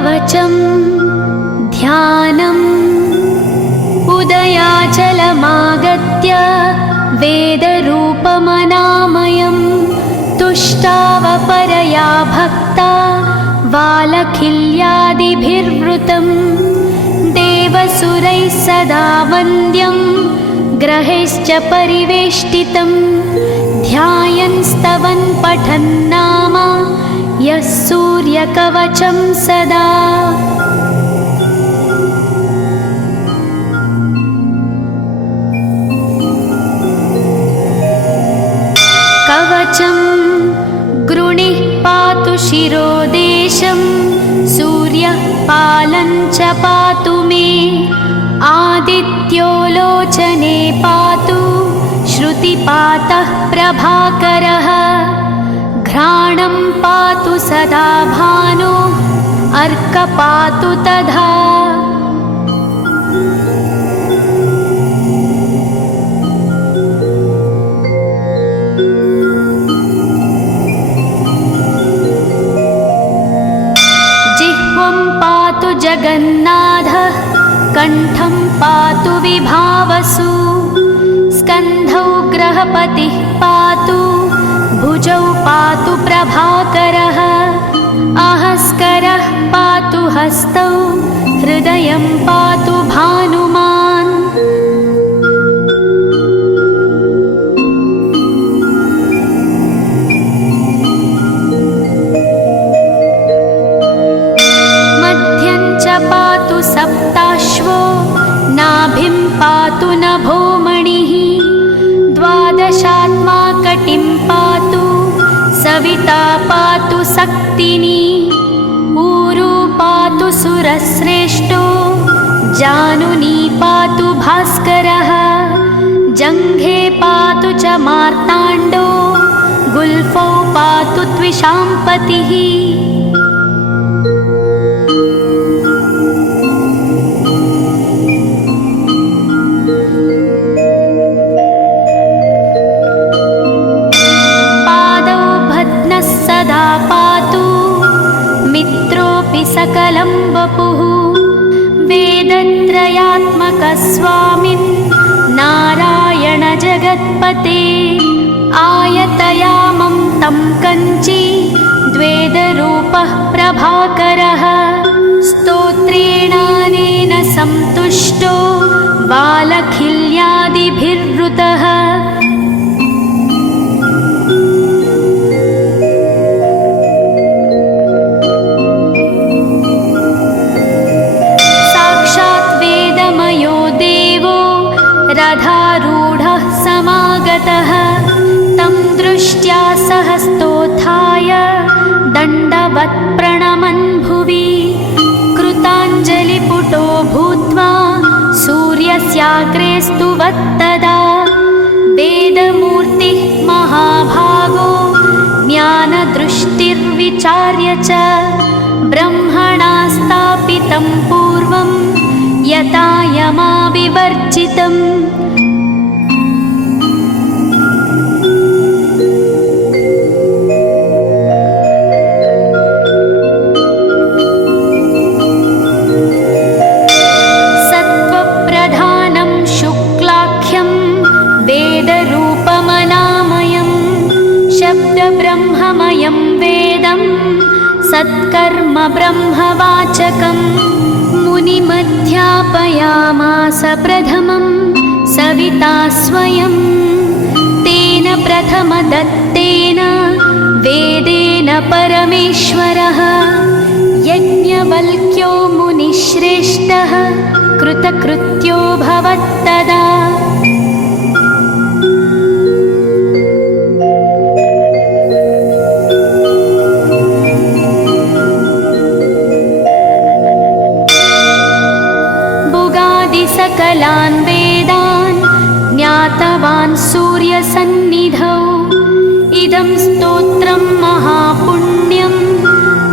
कवचं ध्यानम् उदयाचलमागत्य वेदरूपमनामयं तुष्टावपरया भक्ता वालखिल्यादिभिर्वृतं देवसुरैः सदा वन्द्यं ग्रहैश्च परिवेष्टितं ध्यायन् स्तवन् पठन् नाम यः सूर्यकवचं सदा। कवचं गृणिः पातु शिरोदेशं सूर्यः पालं च पातु मे आदित्यो लोचने पातु श्रुतिपातः प्रभाकरः घ्राणं पातु सदा भानो अर्कपातु तथा। जिह्वं पातु जगन्नाथः कण्ठं पातु विभावसु स्कन्धौ ग्रहपतिः पातु भुजौ पातु प्रभाकरः आहस्करः पातु हस्तौ हृदयं पातु भानुमान्। मध्यं च पातु सप्ताश्वो नाभिं पातु नभोमणिः द्वादशात्मा कटिं पातु सविता पातु सक्तिनी ऊरू पातु सुरश्रेष्ठो जानुनी पातु भास्करः जङ्घे पातु च मार्ताण्डो गुल्फौ पातु त्विषाम्पतिः। सकलं वपुः वेदत्रयात्मकस्वामिन् नारायण जगत्पते आयतयामं तं कञ्ची द्वेदरूपः प्रभाकरः स्तोत्रेणानेन सन्तुष्टो वालखिल्यादिभिर्वृतः रथारूढः समागतः तं दृष्ट्या सहस्तोत्थाय दण्डवत् प्रणमन् भुवि कृताञ्जलिपुटो भूत्वा सूर्यस्याग्रे स्तुवत्तदा वेदमूर्तिः महाभागो ज्ञानदृष्टिर्विचार्य च ब्रह्मणा स्थापितं पूर्वं यथा यमाविवर्जितम्। सत्त्वप्रधानं शुक्लाख्यं वेदरूपमनामयं शब्दब्रह्ममयं वेदं सत्कर्म ब्रह्मवाचकम् मुनिमध्यापयामास प्रथमं सविता स्वयं तेन प्रथमदत्तेन वेदेन परमेश्वरः यज्ञवल्क्यो मुनिश्रेष्ठः कृतकृत्यो भवत्तदा। सकलान् वेदान् ज्ञातवान् सूर्यसन्निधौ इदं स्तोत्रं महापुण्यं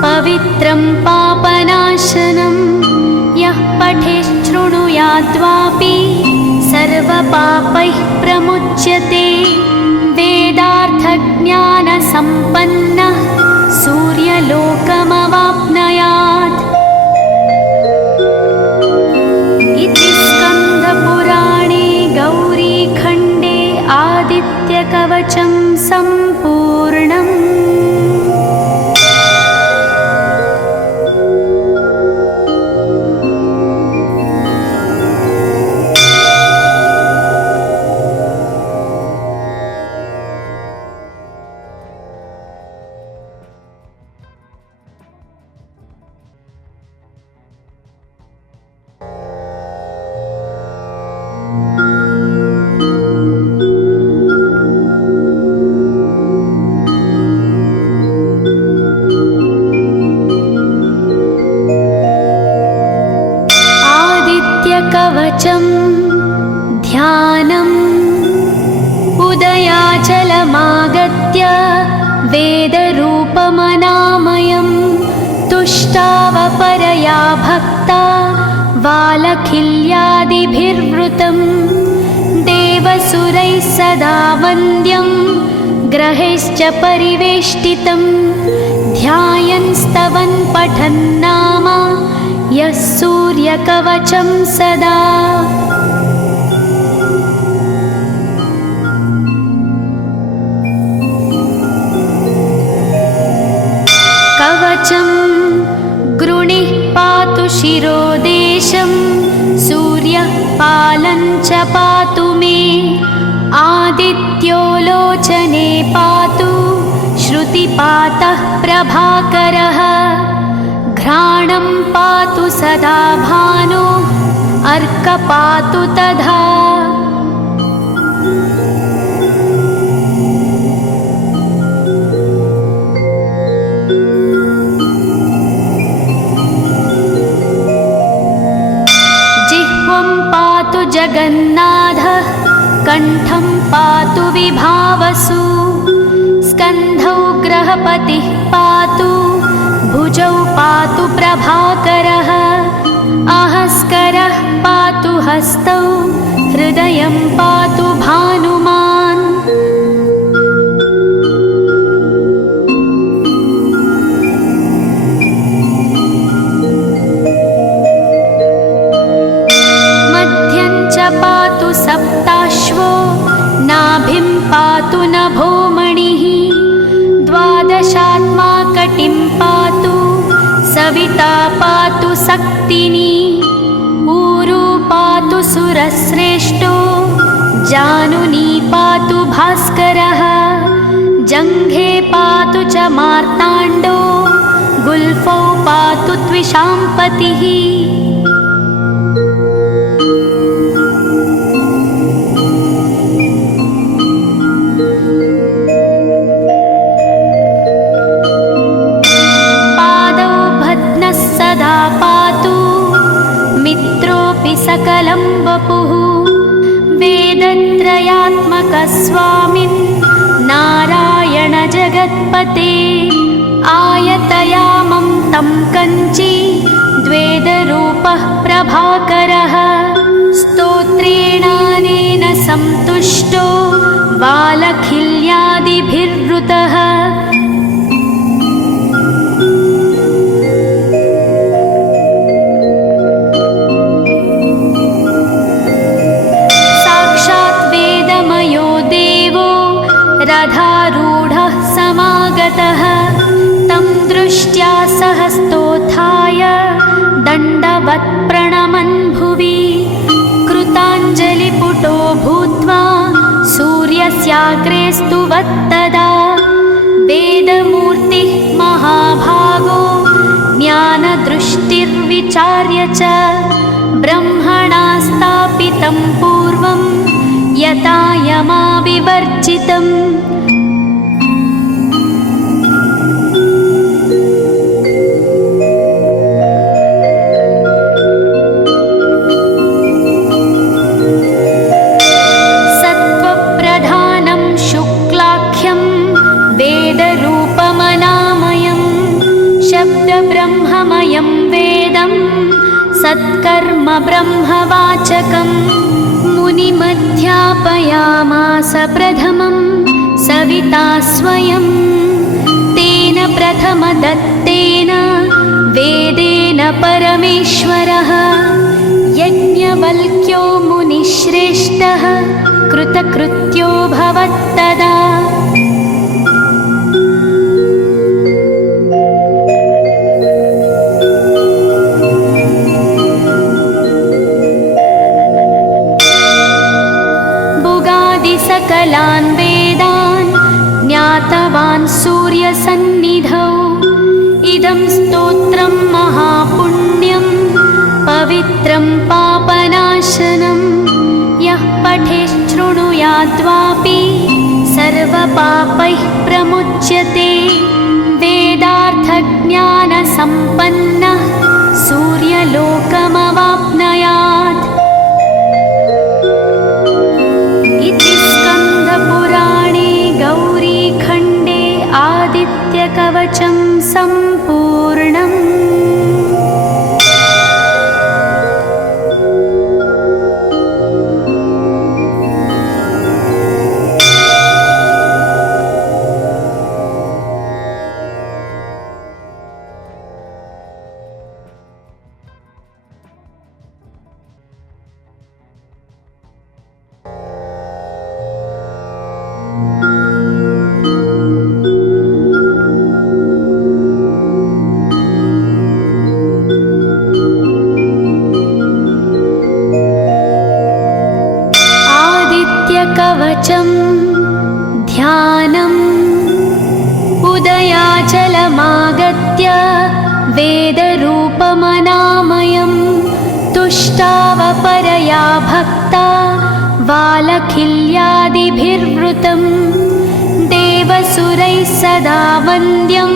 पवित्रं पापनाशनं यः पठेच्छृणुयाद्वापि सर्वपापैः प्रमुच्यते वेदार्थज्ञानसम्पन्नः सूर्यलोकमवाप्नुयात् वेदरूपमनामयं तुष्टावपरया भक्ता वालखिल्यादिभिर्वृतं देवसुरैः सदा वन्द्यं ग्रहैश्च परिवेष्टितं ध्यायन् स्तवन् पठन् नाम यः सूर्यकवचं सदा। कवचं गृणिः पातु शिरोदेशं सूर्यः पालं च पातु मे आदित्यो लोचने पातु श्रुतिपातः प्रभाकरः घ्राणं पातु सदा भानो अर्कपातु तथा। जिह्वं पातु जगन्नाथः कण्ठं पातु विभावसु स्कन्धौ ग्रहपतिः पातु भुजौ पातु प्रभाकरः आहस्करः पातु हस्तौ हृदयं पातु भानुमान्। मध्यं च पातु सप्ताश्वो नाभिं पातु नभोमणिः द्वादशात्मा कटिं पातु सविता पातु सक्तिनी ऊरू पातु सुरश्रेष्ठो जानुनी पातु भास्करः जङ्घे पातु च मार्ताण्डो गुल्फौ पातु त्विषाम्पतिः। सकलं वपुः वेदत्रयात्मकस्वामिन् नारायण जगत्पते आयतयामं तं कञ्ची द्वेदरूपः प्रभाकरः स्तोत्रेणानेन सन्तुष्टो वालखिल्यादिभिर्वृतः रथारूढः समागतः तं दृष्ट्या सहस्तोत्थाय दण्डवत् प्रणमन् भुवि कृताञ्जलिपुटो भूत्वा सूर्यस्याग्रे स्तुवत्तदा वेदमूर्तिः महाभागो ज्ञानदृष्टिर्विचार्य च ब्रह्मणा स्थापितं पूर्वं यथा यमाविवर्जितम्। सत्त्वप्रधानं शुक्लाख्यं वेदरूपमनामयं शब्दब्रह्ममयं वेदं सत्कर्म ब्रह्मवाचकम् मुनिमध्यापयामास प्रथमं सविता स्वयं तेन प्रथमदत्तेन वेदेन परमेश्वरः यज्ञवल्क्यो मुनिश्रेष्ठः कृतकृत्यो भवत्तदा। सकलान् वेदान् ज्ञातवान् सूर्यसन्निधौ इदं स्तोत्रं महापुण्यं पवित्रं पापनाशनं यः पठेच्छृणुयाद्वापि सर्वपापैः प्रमुच्यते वेदार्थज्ञानसम्पन्नः सूर्यलोकमवाप्नुयात्। इति स्कन्दपुराणे गौरीखण्डे आदि आदित्यकवचं सम्पूर्णम्। कवचं ध्यानम् उदयाचलमागत्य वेदरूपमनामयं तुष्टावपरया भक्ता वालखिल्यादिभिर्वृतं देवसुरैः सदा वन्द्यं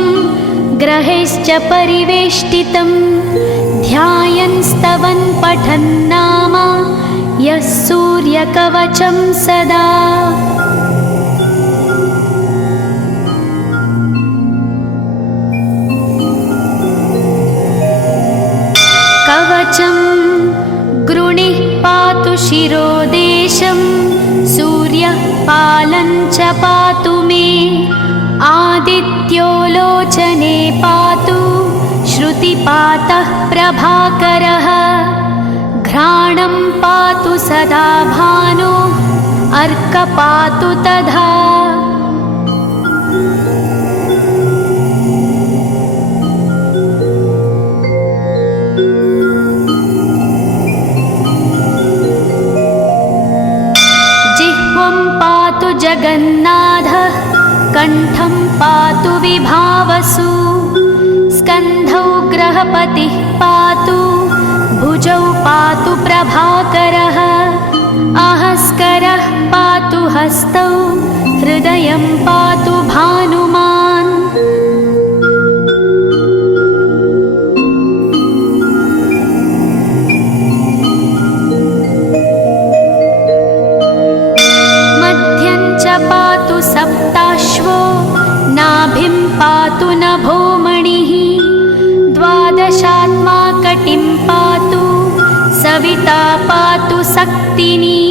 ग्रहैश्च परिवेष्टितं ध्यायन् स्तवन् पठन् नाम यः सूर्यकवचं सदा। कवचं गृणिः पातु शिरोदेशं सूर्यः पालं च पातु मे आदित्यो लोचने पातु श्रुतिपातः प्रभाकरः घ्राणं पातु सदा भानो अर्क पातु तथा। जिह्वं पातु जगन्नाथः कण्ठं पातु विभावसु स्कन्धौ ग्रहपतिः पातु भुजौ पातु प्रभाकरः अहस्करः पातु हस्तौ हृदयं पातु भानुमान्। मध्यं च पातु सप्ताश्वो नाभिं पातु नभोमणिः द्वादशात्मा कटिं पातु सविता पातु सक्तिनी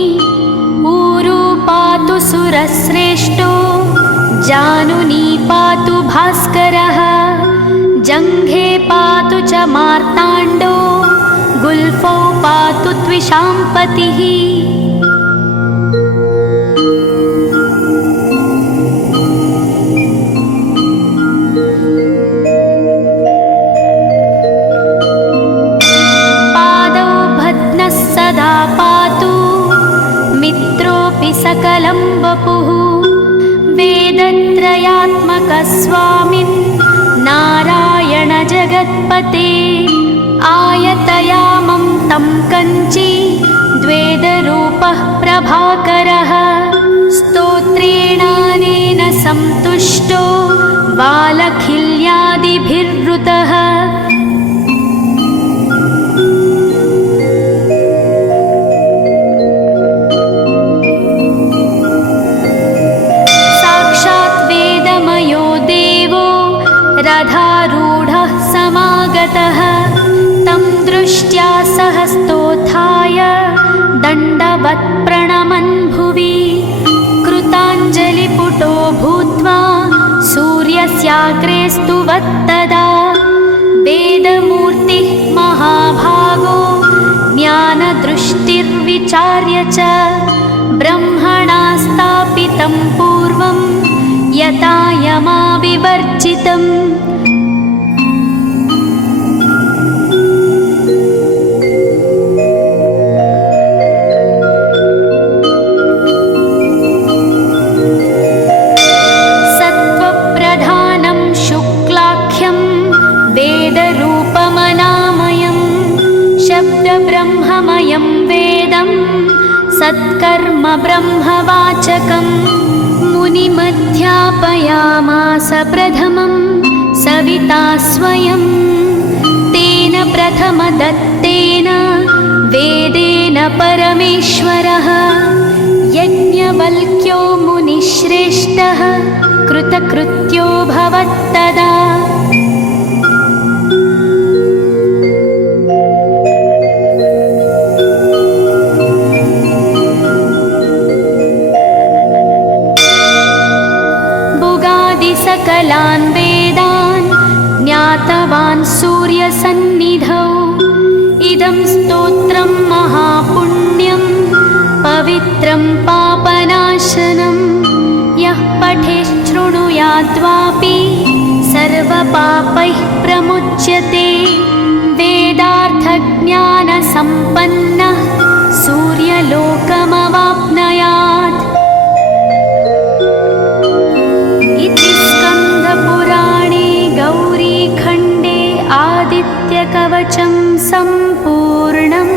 ऊरू पातु सुरश्रेष्ठो जानुनी पातु भास्करः जङ्घे पातु च मार्ताण्डो गुल्फौ पातु त्विषाम्पतिः। सकलं वपुः वेदत्रयात्मकस्वामिन् नारायण जगत्पते आयतयामं तं कञ्ची द्वेदरूपः प्रभाकरः स्तोत्रेणानेन सन्तुष्टो वालखिल्यादिभिर्वृतः रथारूढः समागतः तं दृष्ट्या सहस्तोत्थाय दण्डवत् प्रणमन् भुवि कृताञ्जलिपुटो भूत्वा सूर्यस्याग्रे स्तुवत्तदा वेदमूर्तिः महाभागो ज्ञानदृष्टिर्विचार्य च ब्रह्मणा स्थापितं पूर्वं यथा यमाविवर्जितम्। सत्त्वप्रधानं शुक्लाख्यं वेदरूपमनामयं शब्दब्रह्ममयं वेदं सत्कर्म ब्रह्मवाचकम् मुनिमध्यापयामास प्रथमं सविता स्वयं तेन प्रथमदत्तेन वेदेन परमेश्वरः यज्ञवल्क्यो मुनिश्रेष्ठः कृतकृत्यो भवत्तदा। वेदं स्तोत्रं महापुण्यं पवित्रं पापनाशनं यः पठेच्छृणुयाद्वापि सर्वपापैः प्रमुच्यते वेदार्थज्ञानसम्पन्नः सूर्यलोकमवाप्नुयात् इति स्कन्दपुराणे गौरीखण्डे आदित्यकवचं सम्पूर्णम्।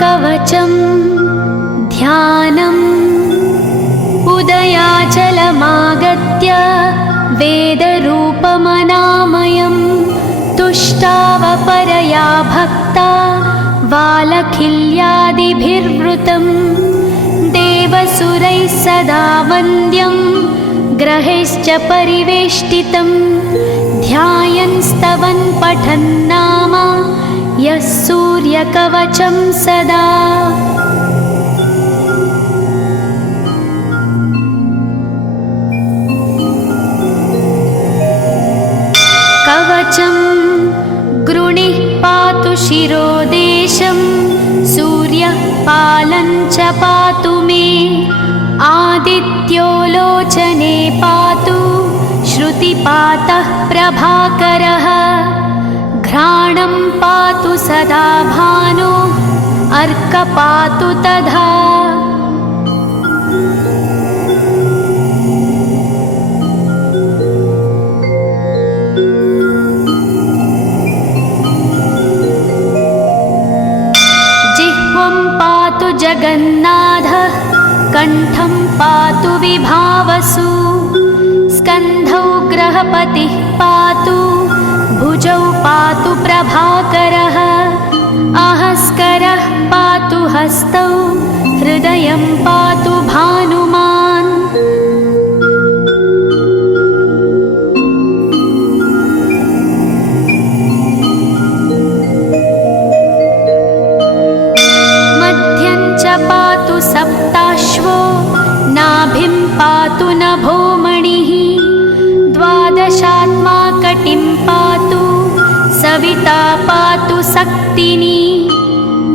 कवचं ध्यानम् उदयाचलमागत्य वेदरूपमनामयं तुष्टावपरया भक्ता वालखिल्यादिभिर्वृतं देवसुरैः सदा वन्द्यं ग्रहैश्च परिवेष्टितं ध्यायन् स्तवन् पठन् नाम यः सूर्यकवचं सदा। कवचं गृणिः पातु शिरोदेशं सूर्यः पालं च पातु मे आदित्यो लोचने पातु श्रुतिपातः प्रभाकरः घ्राणं पातु सदा भानो अर्क पातु तथा। जिह्वं पातु जगन्नाथः कण्ठं पातु विभावसु स्कन्धौ ग्रहपतिः पातु भुजौ पातु प्रभाकरः आहस्करः पातु हस्तौ हृदयं पातु भानुमान्। मध्यं च पातु सप्ताश्वो नाभिं पातु नभोमणिः द्वादशात्मा कटिं पातु सविता पातु सक्तिनी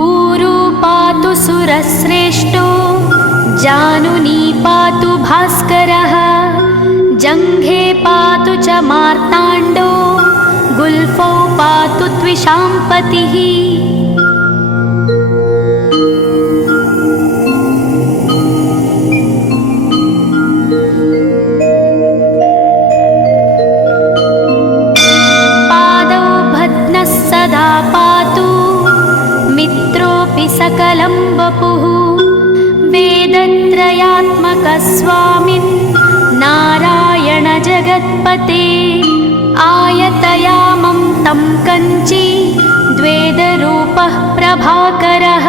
ऊरू पातु सुरश्रेष्ठो जानुनी पातु भास्करः जङ्घे पातु च मार्ताण्डो गुल्फौ पातु त्विषाम्पतिः। सकलं वपुः वेदत्रयात्मकस्वामिन् नारायण जगत्पते आयतयामं तं कञ्ची द्वेदरूपः प्रभाकरः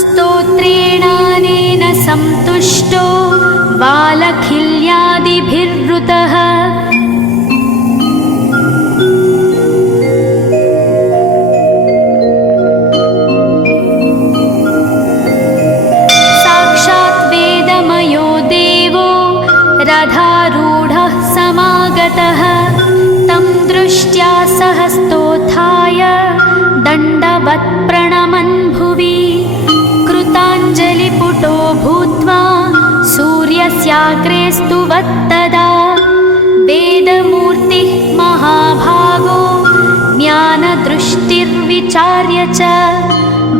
स्तोत्रेणानेन सन्तुष्टो वालखिल्यादिभिर्वृतः रथारूढः समागतः तं दृष्ट्या सहस्तोत्थाय दण्डवत् प्रणमन् भुवि कृताञ्जलिपुटो भूत्वा सूर्यस्याग्रे स्तुवत्तदा वेदमूर्तिः महाभागो ज्ञानदृष्टिर्विचार्य च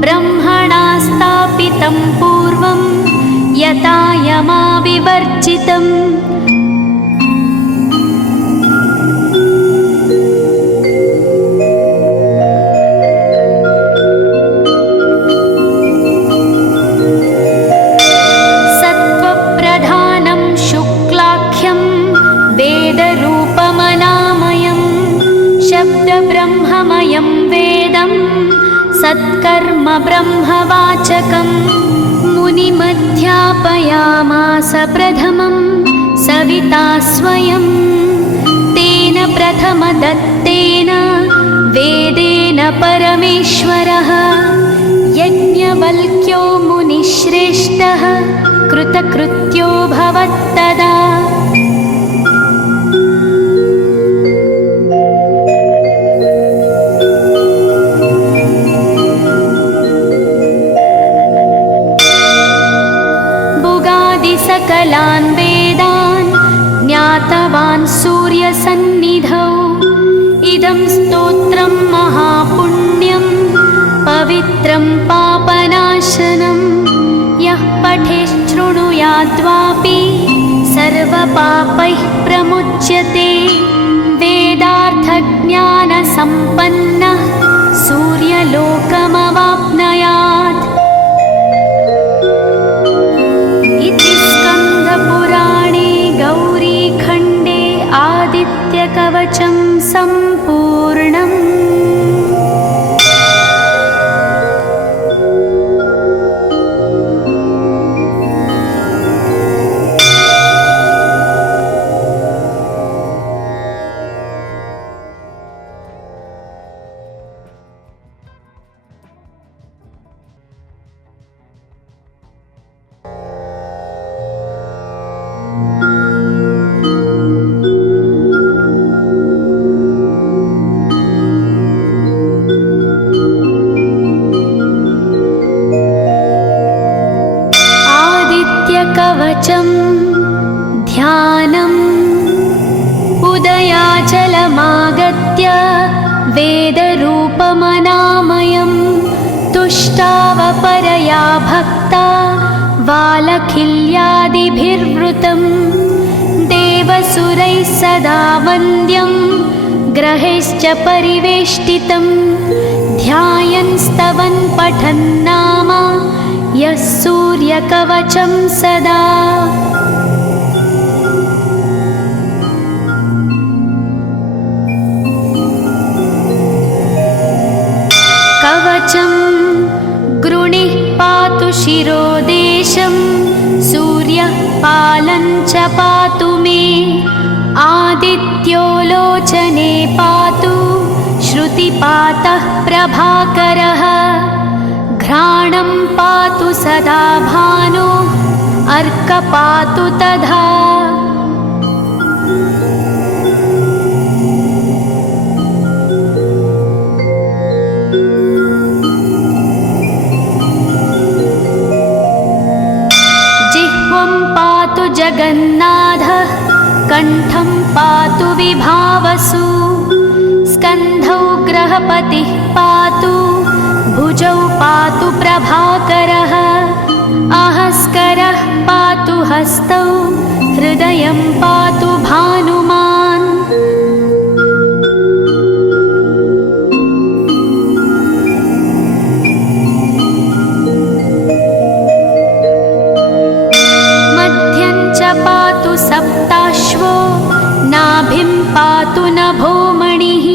ब्रह्मणा स्थापितं पूर्वं यथा यमाविवर्जितम्। सत्त्वप्रधानं शुक्लाख्यं स्थापयामास प्रथमं सविता स्वयं। तेन प्रथमदत्तेन वेदेन परमेश्वरः यज्ञवल्क्यो मुनिश्रेष्ठः कृतकृत्यो भवत्तदा। सकलान् वेदान् ज्ञातवान् सूर्यसन्निधौ। इदं स्तोत्रं महापुण्यं पवित्रं पापनाशनं। यः पठेच्छृणुयाद्वापि सर्वपापैः प्रमुच्यते। वेदार्थज्ञानसम्पन्नः सूर्यलोकमवाप्नुयात्। गौरीखण्डे आदित्यकवचं सम्पूर्णम्। कवचं ध्यानम्। उदयाचलमागत्य वेदरूपमनामयं। तुष्टावपरया भक्ता वालखिल्यादिभिर्वृतं। देवसुरैः सदा वन्द्यं ग्रहैश्च परिवेष्टितं। ध्यायन् स्तवन् पठन् नाम यः सूर्यकवचं सदा। कवचं गृणिः पातु शिरोदेशं। सूर्यः पालं च पातु मे। आदित्यो लोचने पातु श्रुतिपातः प्रभाकरः। घ्राणं पातु सदा भानो अर्क पातु तथा। जिह्वं पातु जगन्नाथः कण्ठं पातु विभावसु। स्कन्धौ ग्रहपतिः पातु भुजौ पातु प्रभाकरः। अहस्करः पातु हस्तौ हृदयं पातु भानुमान्। मध्यं च पातु सप्ताश्वो नाभिं पातु नभोमणिः।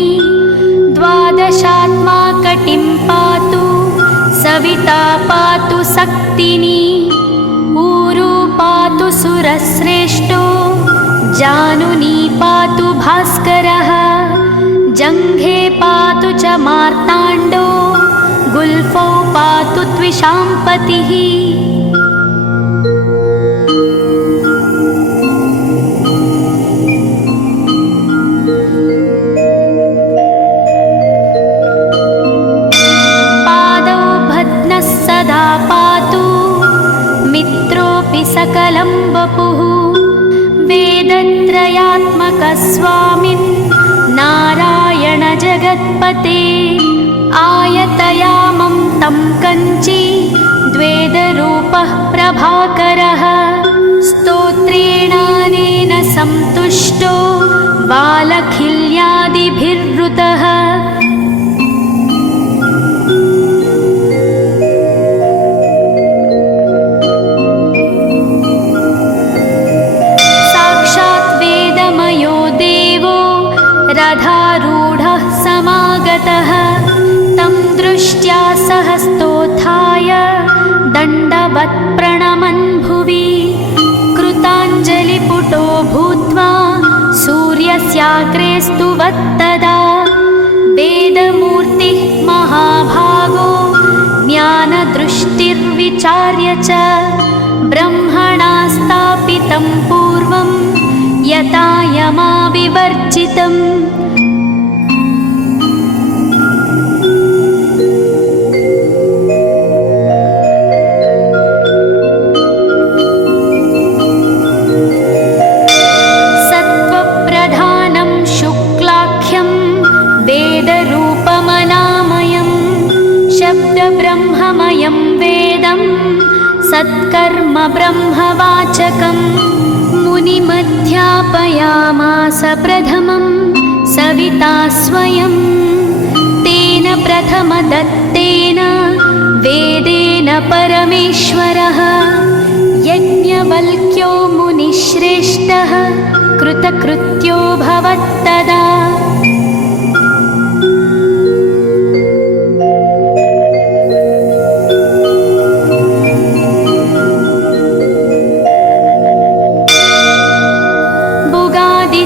द्वादशात्मा कटिं पातु सविता पातु सक्तिनी। ऊरू पातु सुरश्रेष्ठो जानुनी पातु भास्करः। जङ्घे पातु च मार्ताण्डो गुल्फौ पातु त्विषाम्पतिः। सकलं वपुः वेदत्रयात्मकस्वामिन् नारायण जगत्पते। आयतयामं तं कञ्ची द्वेदरूपः प्रभाकरः। स्तोत्रेणानेन सन्तुष्टो वालखिल्यादिभिर्वृतः। रथारूढः समागतः तं दृष्ट्या सहस्तोत्थाय दण्डवत् प्रणमन् भुवि। व्याघ्रेस्तु वत्तदा वेदमूर्तिः महाभागो ज्ञानदृष्टिर्विचार्य च ब्रह्मणा स्थापितं पूर्वं यथा यमाविवर्जितम्। सत्त्वप्रधानं शुक्लाख्यं वेदरूपमनामयं शब्दब्रह्ममयं वेदं सत्कर्म ब्रह्मवाचकं मुनिमध्यापयामास प्रथमं सविता स्वयं तेन प्रथमदत्तेन वेदेन परमेश्वरः यज्ञवल्क्यो मुनिश्रेष्ठः कृतकृत्यो भवत्तदा।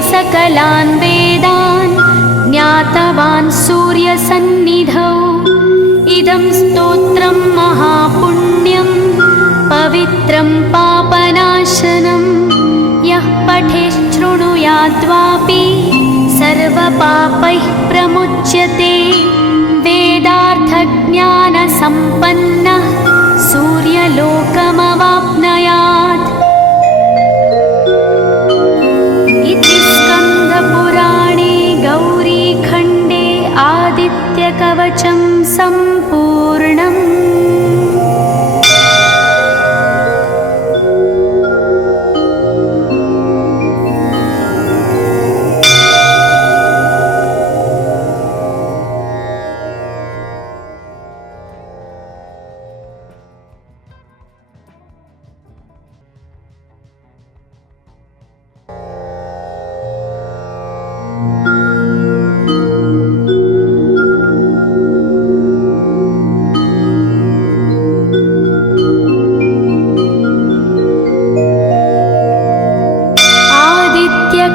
सकलान् वेदान् ज्ञातवान् सूर्यसन्निधौ इदं स्तोत्रं महापुण्यं पवित्रं पापनाशनं यः पठेच्छृणुयाद्वापि सर्वपापैः प्रमुच्यते वेदार्थज्ञानसम्पन्नः सूर्यलोकमवाप्नुयात्। स्कन्दपुराणे गौरीखण्डे आदित्यकवचं सम्पूर्णम्।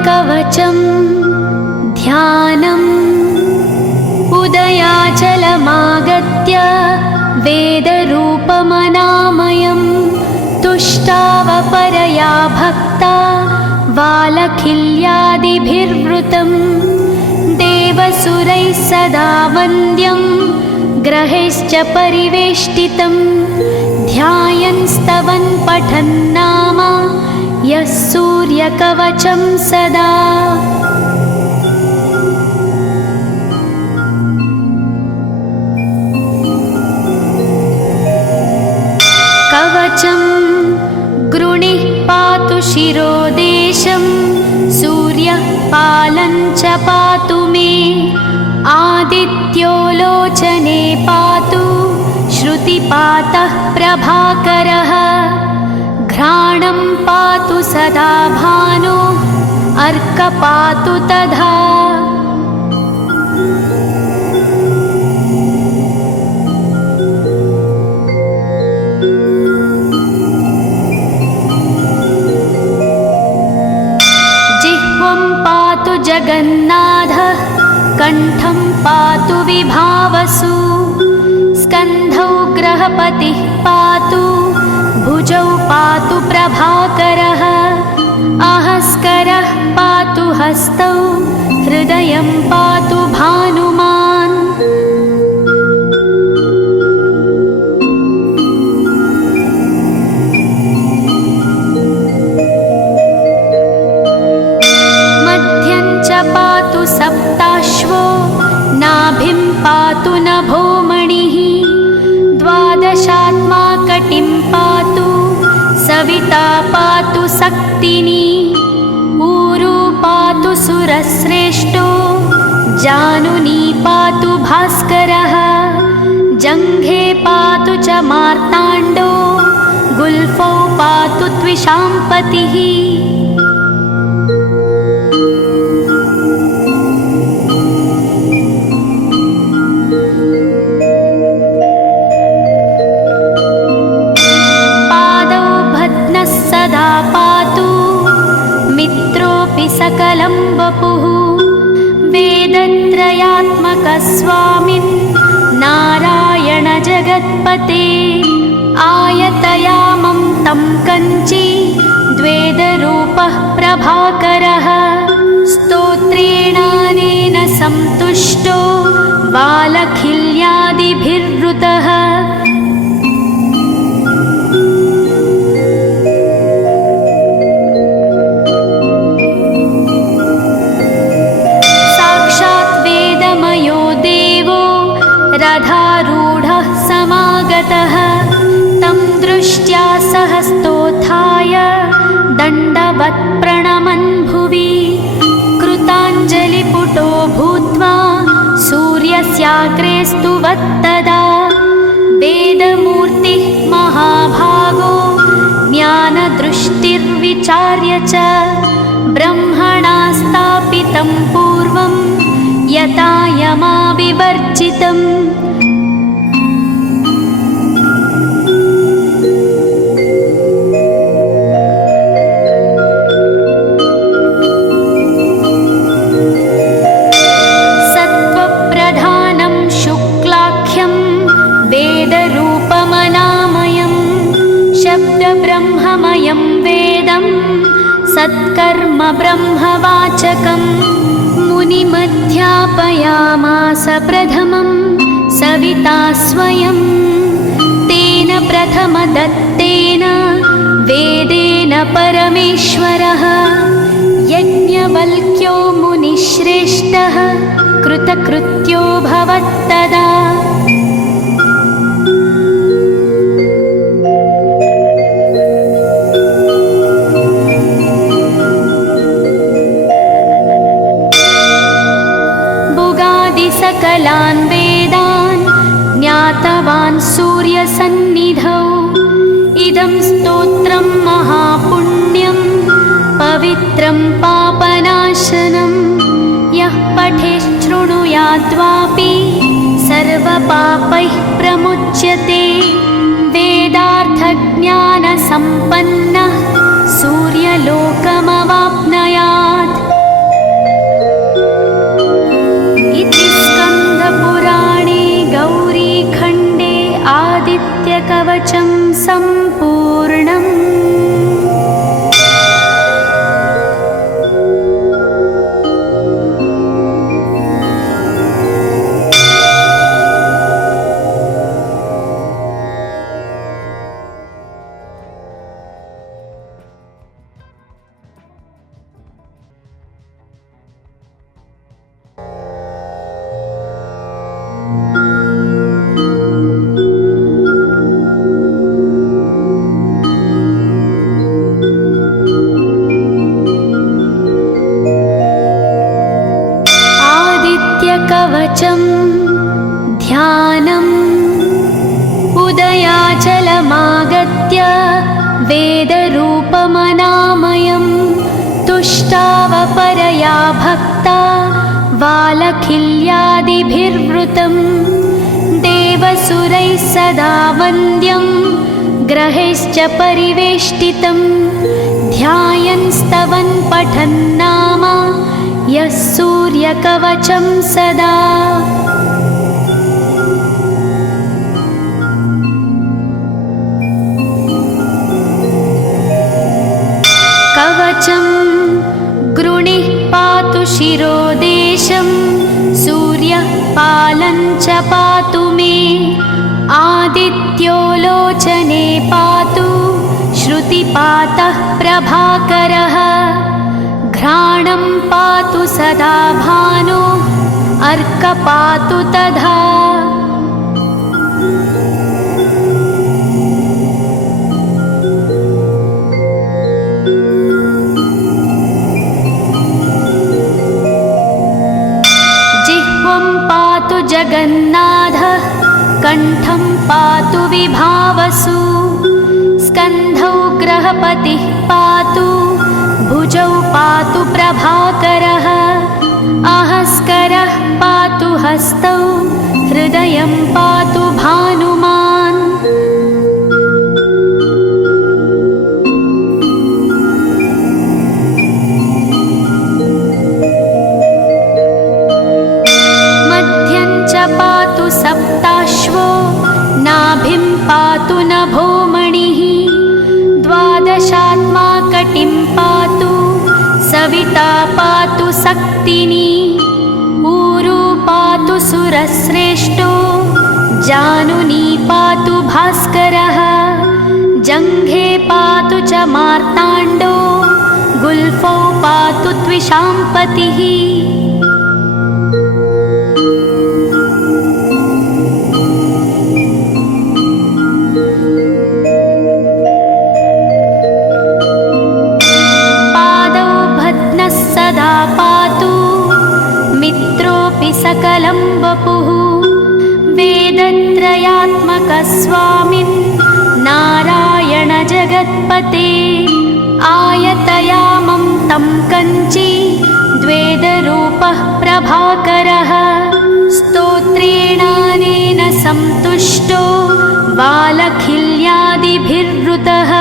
कवचं ध्यानम् उदयाचलमागत्य वेदरूपमनामयं तुष्टावपरया भक्ता वालखिल्यादिभिर्वृतं देवसुरैः सदा वन्द्यं ग्रहैश्च परिवेष्टितं ध्यायन् स्तवन् पठन् नाम यः सूर्यकवचं सदा। कवचं गृणिः पातु शिरोदेशं सूर्यः पालं च पातु मे आदित्यो लोचने पातु श्रुतिपातः प्रभाकरः घ्राणं पातु सदा भानो अर्क पातु तथा। जिह्वं पातु जगन्नाथः कण्ठं पातु विभावसु स्कन्धौ ग्रहपतिः पातु भुजौ पातु प्रभाकरः आहस्करः पातु हस्तौ हृदयं पातु भानुमान्। मध्यं च पातु सप्ताश्वो नाभिं पातु नभोमणिः द्वादशात्मा कटिं पातु सविता पातु सक्तिनी ऊरू पातु सुरश्रेष्ठो जानुनी पातु भास्करः जङ्घे पातु च मार्ताण्डो गुल्फौ पातु त्विषाम्पतिः। सकलं वपुः वेदत्रयात्मकस्वामिन् नारायण जगत्पते आयतयामं तं कञ्ची द्वेदरूपः प्रभाकरः स्तोत्रेणानेन सन्तुष्टो बालखिल्यादिभिर्वृतः साक्षात् वेदमयो देवो रथारूढः समागतः तं दृष्ट्या सहस्तोत्थाय दण्डवत् प्रणमन् भुवि कृताञ्जलिपुटो भूत्वा सूर्यस्याग्रे स्तुवत्तदा वेदमूर्तिः महाभागो ज्ञानदृष्टिर्विचार्य च ब्रह्मणा स्थापितं पूर्वं यथा यमाविवर्जितम् ब्रह्ममयं वेदं सत्कर्म ब्रह्मवाचकं मुनिमध्यापयामास प्रथमं सविता स्वयं तेन प्रथमदत्तेन वेदेन परमेश्वरः यज्ञवल्क्यो मुनिश्रेष्ठः कृतकृत्यो भवत्तदा सकलान् वेदान् ज्ञातवान् सूर्यसन्निधौ इदं स्तोत्रं महापुण्यं पवित्रं पापनाशनं यः पठेच्छृणुयाद्वापि सर्वपापैः प्रमुच्यते वेदार्थज्ञानसम्पन्नः सूर्यलोकमवाप्नुयात् इति स्कन्दपुराणे गौरीखण्डे आदित्यकवचं सम्पूर्णम्। कवचं ध्यानम् उदयाचलमागत्य वेदरूपमनामयं तुष्टावपरया भक्ता वालखिल्यादिभिर्वृतं देवसुरैः सदा वन्द्यं ग्रहैश्च परिवेष्टितं ध्यायन् स्तवन् पठन् नाम यः सूर्यकवचं सदा कवचं गृणिः पातु शिरोदेशं सूर्यः पालं च पातु मे आदित्यो लोचने पातु श्रुतिपातः प्रभाकरः घ्राणं पातु सदा भानो अर्क पातु तथा जिह्वं पातु जगन्नाथः कण्ठं पातु विभावसु स्कन्धौ ग्रहपतिः पातु भुजौ पातु प्रभाकरः आहस्करः पातु हस्तौ हृदयं पातु भानुमान् पातु सविता पातु सक्तिनी ऊरू पातु सुरश्रेष्ठो जानुनी पातु भास्करः जङ्घे पातु च मार्ताण्डो गुल्फौ पातु त्विषाम्पतिः पादौ भद्नः सदा पातु मित्रोऽपि सकलं वपुः वेदत्रयात्मकस्वामिन् नारायण जगत्पते आयतयामं तं कञ्ची द्वेदरूपः प्रभाकरः स्तोत्रेणानेन सन्तुष्टो वालखिल्यादिभिर्वृतः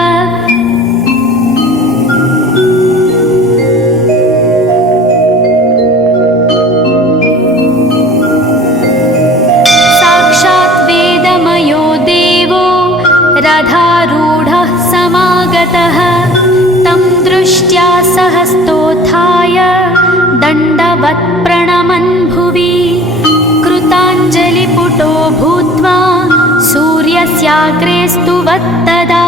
साक्षात् वेदमयो देवो रथारूढः समागतः तं दृष्ट्या सहस्तोत्थाय दण्डवत् प्रणमन् भुवि कृताञ्जलिपुटो भूत्वा सूर्यस्याग्रे स्तुवत्तदा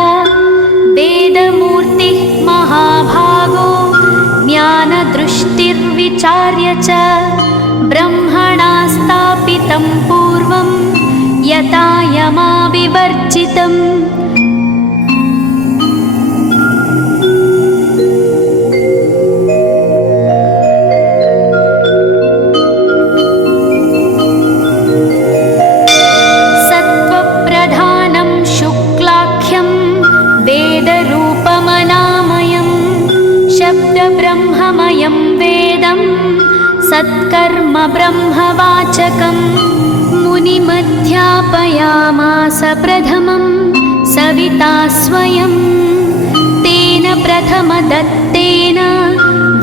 वेदमूर्तिः महाभागो ज्ञानदृष्टिर्विचार्य च ब्रह्मणा स्थापितं पूर्वं यथा यमाविवर्जितम् सत्त्वप्रधानं शुक्लाख्यं वेदरूपमनामयं शब्दब्रह्ममयं वेदं सत्कर्म ब्रह्मवाचकं मुनिमध्यापयामास प्रथमं सविता स्वयं तेन प्रथमदत्तेन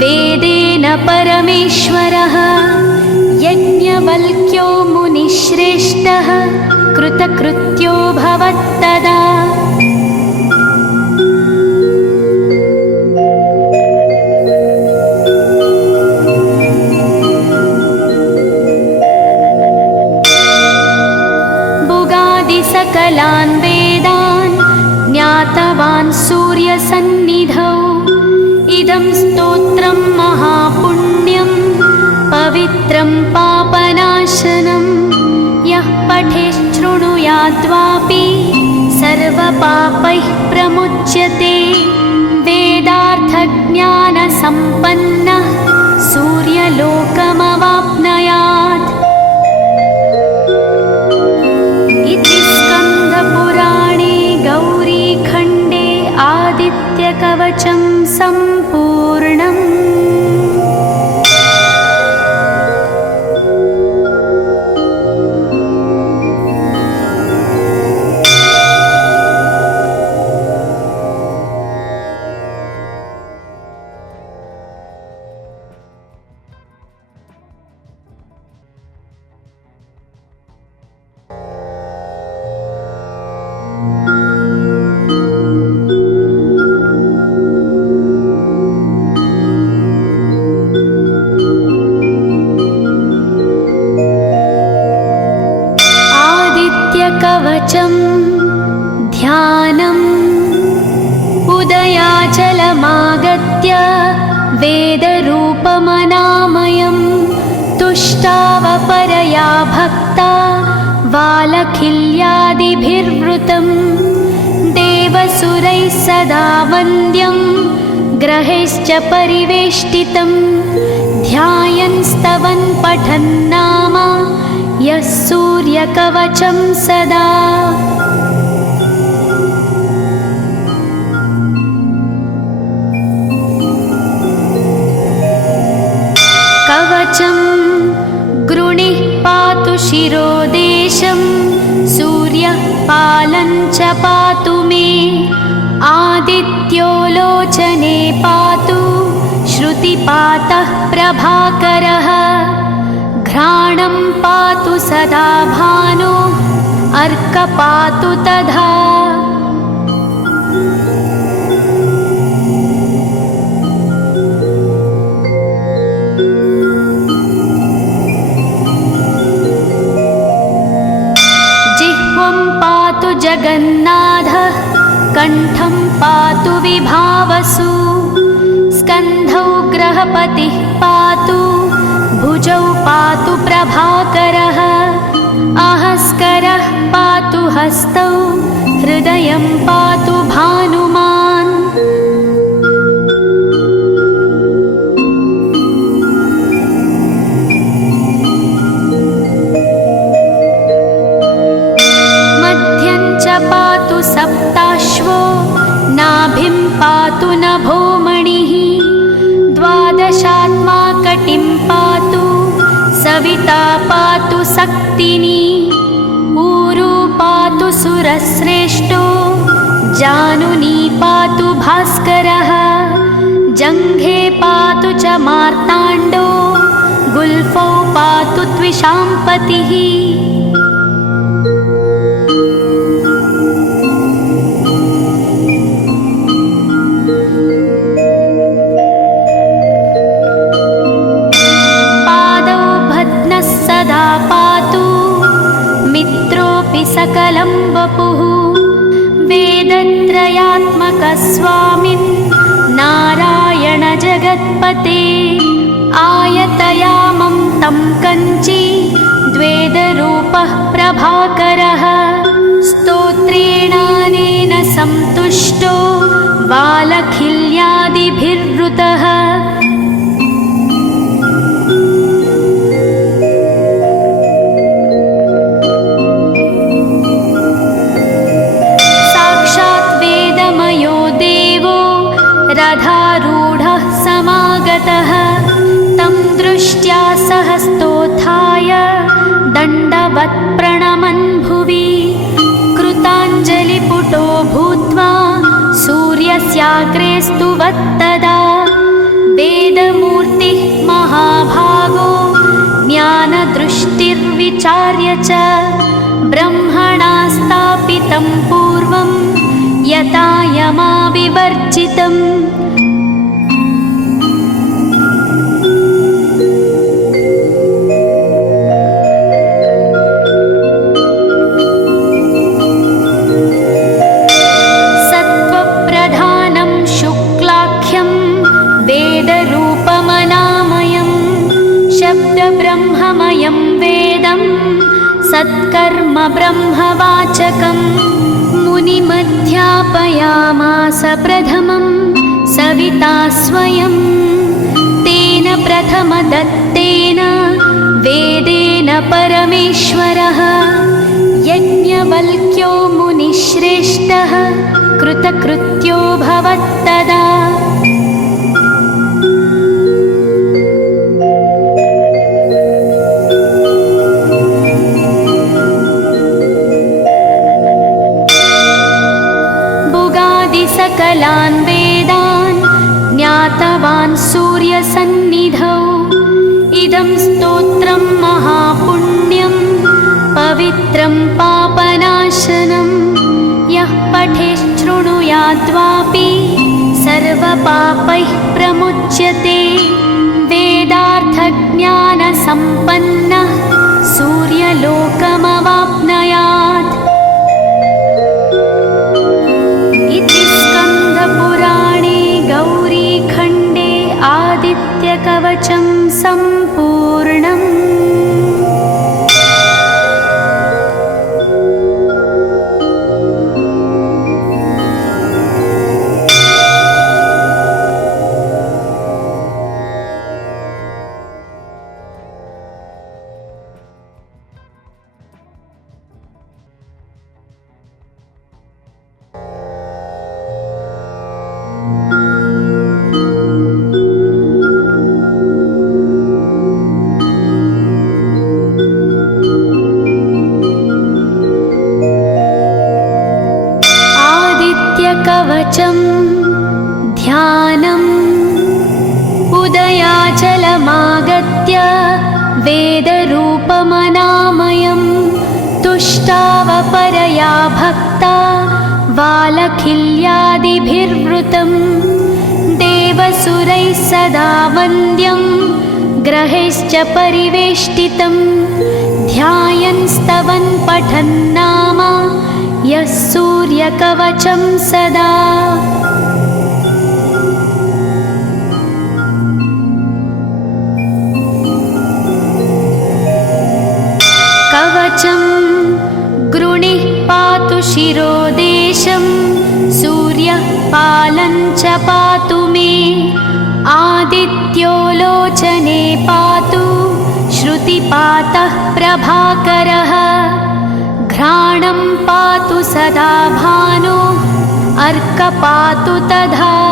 वेदेन परमेश्वरः यज्ञवल्क्यो मुनिश्रेष्ठः कृतकृत्यो भवत्तदा सकलान् वेदान् ज्ञातवान् सूर्यसन्निधौ इदं स्तोत्रं महापुण्यं पवित्रं पापनाशनं यः पठेच्छृणुयाद्वापि सर्वपापैः प्रमुच्यते वेदार्थज्ञानसम्पन्नः सूर्यलोकमवाप्नुयात् इति स्कन्दपुराणे गौरीखण्डे आदित्यकवचं सम्पूर्णम्। कवचं ध्यानम् उदयाचलमागत्य वेदरूपमनामयं तुष्टावपरया भक्ता वालखिल्यादिभिर्वृतं देवसुरैः सदा वन्द्यं ग्रहैश्च परिवेष्टितं ध्यायन् स्तवन् पठन् नाम यः सूर्यकवचं सदा। कवचं गृणिः पातु शिरोदेशं सूर्यः पालं च पातु मे आदित्यो लोचने पातु श्रुतिपातः प्रभाकरः घ्राणं पातु सदा भानो अर्क पातु तथा। जगन्नाथः कण्ठं पातु विभावसु स्कन्धौ ग्रहपतिः पातु भुजौ पातु प्रभाकरः आहस्करः पातु हस्तौ हृदयं पातु भानुमान् मध्यं च पातु सप्ताश्वो नाभिं पातु नभोमणिः द्वादशात्मा कटिं पातु सविता पातु सक्तिनी ऊरू पातु सुरश्रेष्ठो जानुनी पातु भास्करः जङ्घे पातु च मार्ताण्डो गुल्फौ पातु त्विषाम्पतिः सकलं वपुः वेदत्रयात्मकस्वामिन् नारायण जगत्पते आयतयामं तं कञ्ची द्वेदरूपः प्रभाकरः स्तोत्रेणानेन सन्तुष्टो बालखिल्यादिभिर्वृतः रथारूढः समागतः तं दृष्ट्या सहस्तोत्थाय दण्डवत् प्रणमन् भुवि कृताञ्जलिपुटो भूत्वा सूर्यस्याग्रे स्तुवत्तदा वेदमूर्तिः महाभागो ज्ञानदृष्टिर्विचार्य च ब्रह्मणा स्थापितं पूर्वं यथा यमाविवर्जितम् सत्त्वप्रधानं शुक्लाख्यं वेदरूपमनामयं शब्दब्रह्ममयं वेदं सत्कर्म ब्रह्मवाचकम् मुनिमध्यापयामास प्रथमं सविता स्वयं तेन प्रथमदत्तेन वेदेन परमेश्वरः यज्ञवल्क्यो मुनिश्रेष्ठः कृतकृत्यो भवत्तदा सकलान् वेदान् ज्ञातवान् सूर्यसन्निधौ इदं स्तोत्रं महापुण्यं पवित्रं पापनाशनं यः पठेच्छृणुयाद्वापि सर्वपापैः प्रमुच्यते वेदार्थज्ञानसम्पन्नः सूर्यलोकमवाप्नुयात् इति स्कन्दपुराणे गौरीखण्डे आदित्यकवचं सम्पूर्णम्। कवचं ध्यानम् उदयाचलमागत्य वेदरूपमनामयं तुष्टावपरया भक्ता वालखिल्यादिभिर्वृतं देवसुरैः सदा वन्द्यं ग्रहैश्च परिवेष्टितं ध्यायन् स्तवन् पठन् नाम यः सूर्यकवचं सदा। कवचं गृणिः पातु शिरोदेशं, सूर्यः पालं च पातु मे। आदित्यो लोचने पातु, श्रुतिपातः प्रभाकरः। घ्राणं पातु सदा भानो, अर्कः पातु तथा।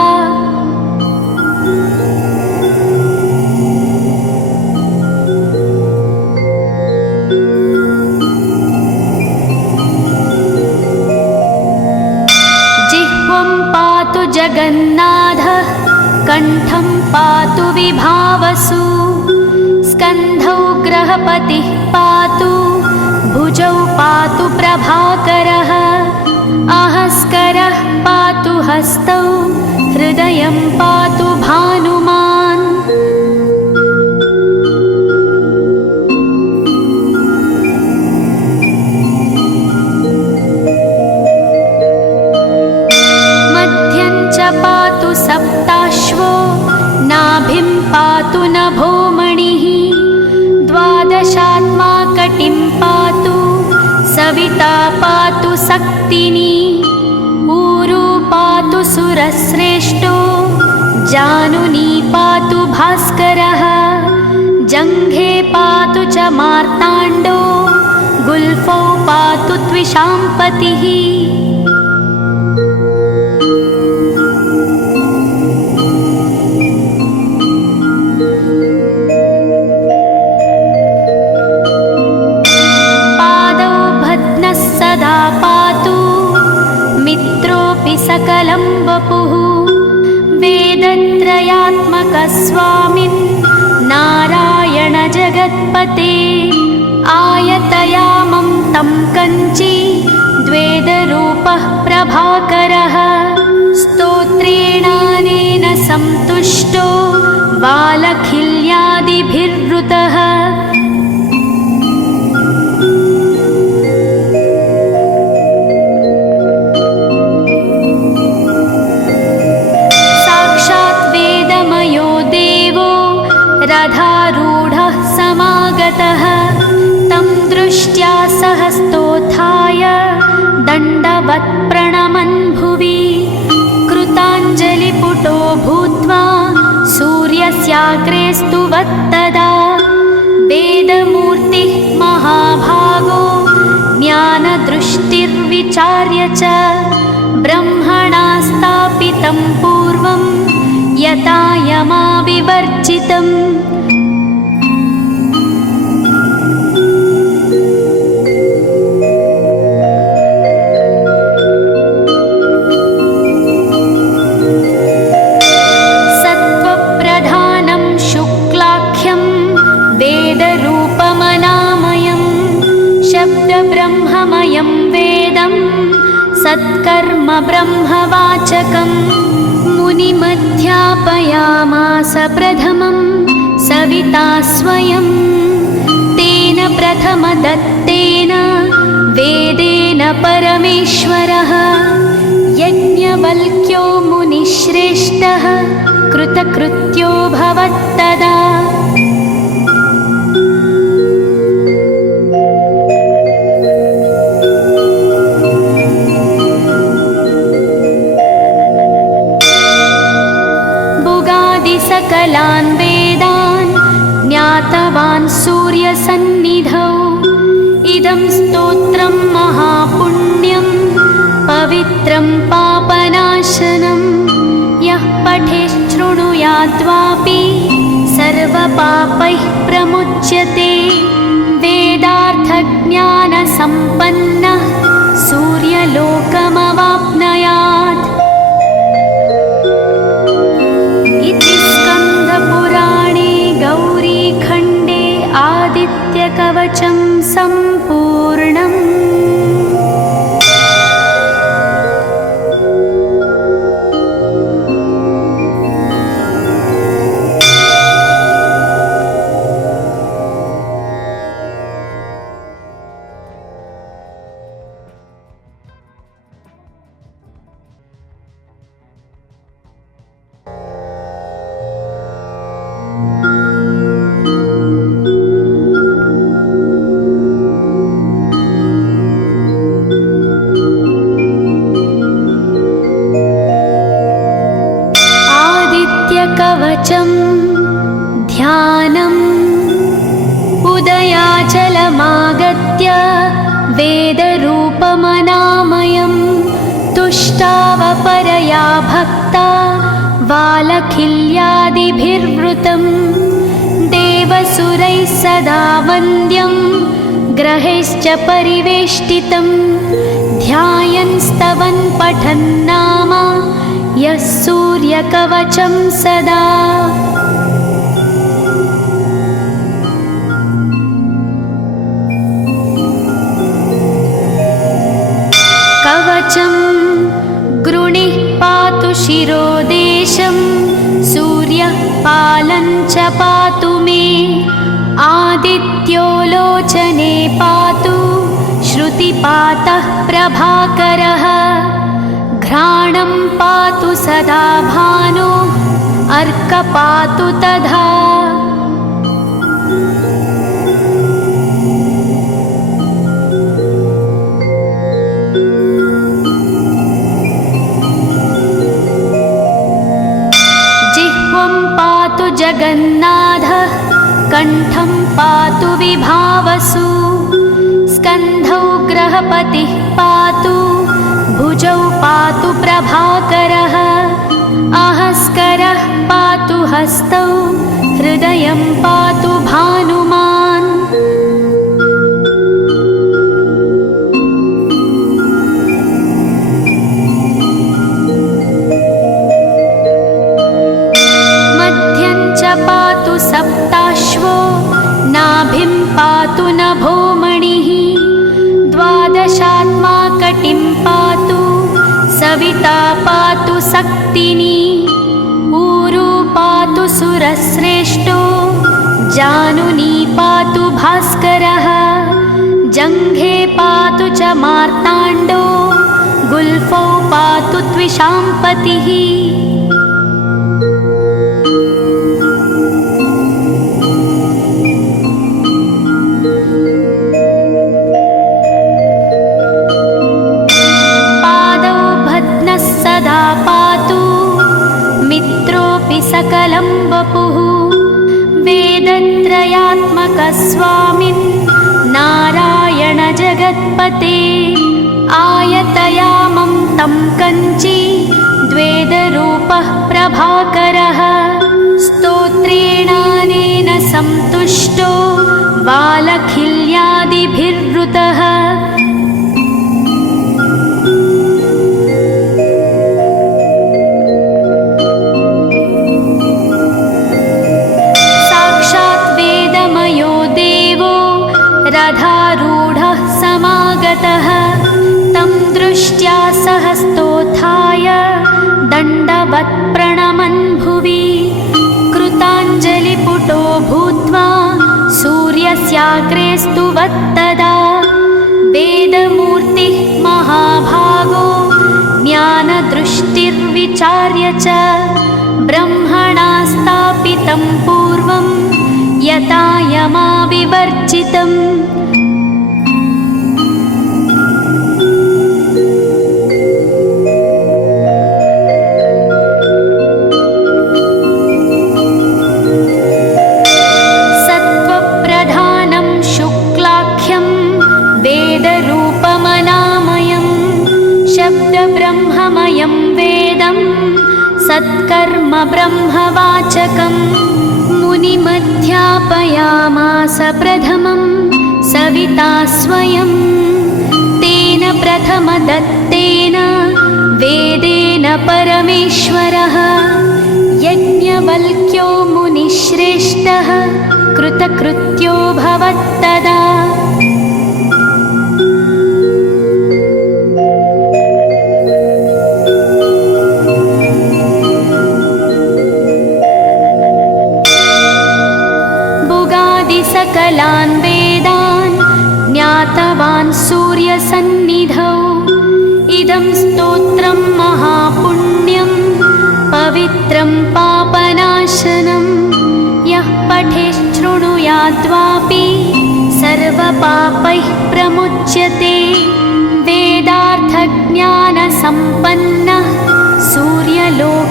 जिह्वं पातु जगन्नाथः, कण्ठं पातु विभावसु। स्कन्धौ ग्रहपतिः पातु, भुजौ पातु प्रभाकरः। अहस्करः पातु हस्तौ, हृदयं पातु भानुमान्। मध्यं च पातु सप्ताश्वो, नाभिं पातु नभोमणिः। द्वादशात्मा कटिं पातु, सविता पातु सक्तिनी। ऊरू पातु सुरश्रेष्ठो, जानुनी पातु भास्करः। जङ्घे पातु च मार्ताण्डो, गुल्फौ पातु त्विषाम्पतिः। मित्रोऽपि सकलं वपुः, वेदत्रयात्मकः स्वामिन् नारायण जगत्पते। आयतयामं तं कञ्ची, द्वेदरूपः प्रभाकरः। स्तोत्रेणानेन सन्तुष्टो, बालखिल्यादिभिर्वृतः। रथारूढः समागतः, तं दृष्ट्या सहस्तोत्थाय, दण्डवत् प्रणमन् भुवि। कृताञ्जलिपुटो भूत्वा, सूर्यस्याग्रे स्तुवत्तदा। वेदमूर्तिः महाभागो, ज्ञानदृष्टिर्विचार्य च। ब्रह्मणा स्थापितं पूर्वं, यथा यमाविवर्जितम्। सत्त्वप्रधानं शुक्लाख्यं, वेदरूपमनामयं। शब्दब्रह्ममयं वेदं, सत्कर्म ब्रह्मवाचकम्। मुनिमध्यापयामास प्रथमं, सविता स्वयं। तेन प्रथमदत्तेन, वेदेन परमेश्वरः। यज्ञवल्क्यो मुनिश्रेष्ठः, कृतकृत्यो भवत्तदा। सकलान् वेदान्, ज्ञातवान् सूर्यसन्निधौ। इदं स्तोत्रं महापुण्यं, पवित्रं पापनाशनं। यः पठेच्छृणुयाद्वापि, सर्वपापैः प्रमुच्यते। वेदार्थज्ञानसम्पन्नः, सूर्यलोकमवाप्नुयात्। इति स्कन्दपुराणे गौरीखण्डे आदित्यकवचं सम्पूर्णम्। सूर्यकवचं ध्यानम् उदयाचलमागत्य वेदरूपमनामयं तुष्टावपरया भक्ता वालखिल्यादिभिर्वृतं देवसुरैः सदा वन्द्यं ग्रहैश्च परिवेष्टितं ध्यायन् स्तवन् पठन् नाम यः सूर्यकवचं सदा। कवचं गृणिः पातु शिरोदेशं सूर्यः पालं च पातु मे आदित्यो लोचने पातु श्रुतिपातः प्रभाकरः घ्राणं पातु सदा भानो अर्कपातु तथा। जिह्वं पातु जगन्नाथः कण्ठं पातु विभावसु स्कन्धौ ग्रहपतिः पातु भुजौ पातु प्रभाकरः अहस्करः पातु हस्तौ हृदयं पातु भानुमान्। मध्यं च पातु सप्ताश्वो नाभिं पातु नभोमणिः द्वादशात्मा कटिं पातु सविता पातु सक्तिनी ऊरू पातु सुरश्रेष्ठो जानुनी पातु भास्करः जङ्घे पातु च मार्ताण्डो गुल्फौ पातु त्विषाम्पतिः। सकलं वपुः वेदत्रयात्मकस्वामिन् नारायण जगत्पते आयतयामं तं कञ्ची द्वेदरूपः प्रभाकरः स्तोत्रेणानेन सन्तुष्टो वालखिल्यादिभिर्वृतः रथारूढः समागतः तं दृष्ट्या सहस्तोत्थाय दण्डवत् प्रणमन् भुवि कृताञ्जलिपुटो भूत्वा सूर्यस्याग्रे स्तुवत्तदा वेदमूर्तिः महाभागो ज्ञानदृष्टिर्विचार्य च ब्रह्मणा स्थापितं पूर्वं यथा यमाविवर्जितम्। सत्त्वप्रधानं शुक्लाख्यं वेदरूपमनामयं शब्दब्रह्ममयं वेदं सत्कर्म ब्रह्मवाचकम् मुनिमध्यापयामास प्रथमं सविता स्वयं तेन प्रथमदत्तेन वेदेन परमेश्वरः यज्ञवल्क्यो मुनिश्रेष्ठः कृतकृत्यो भवत्तदा। सकलान् वेदान् ज्ञातवान् सूर्यसन्निधौ इदं स्तोत्रं महापुण्यं पवित्रं पापनाशनं यः पठेच्छृणुयाद्वापि सर्वपापैः प्रमुच्यते वेदार्थज्ञानसम्पन्नः सूर्यलोके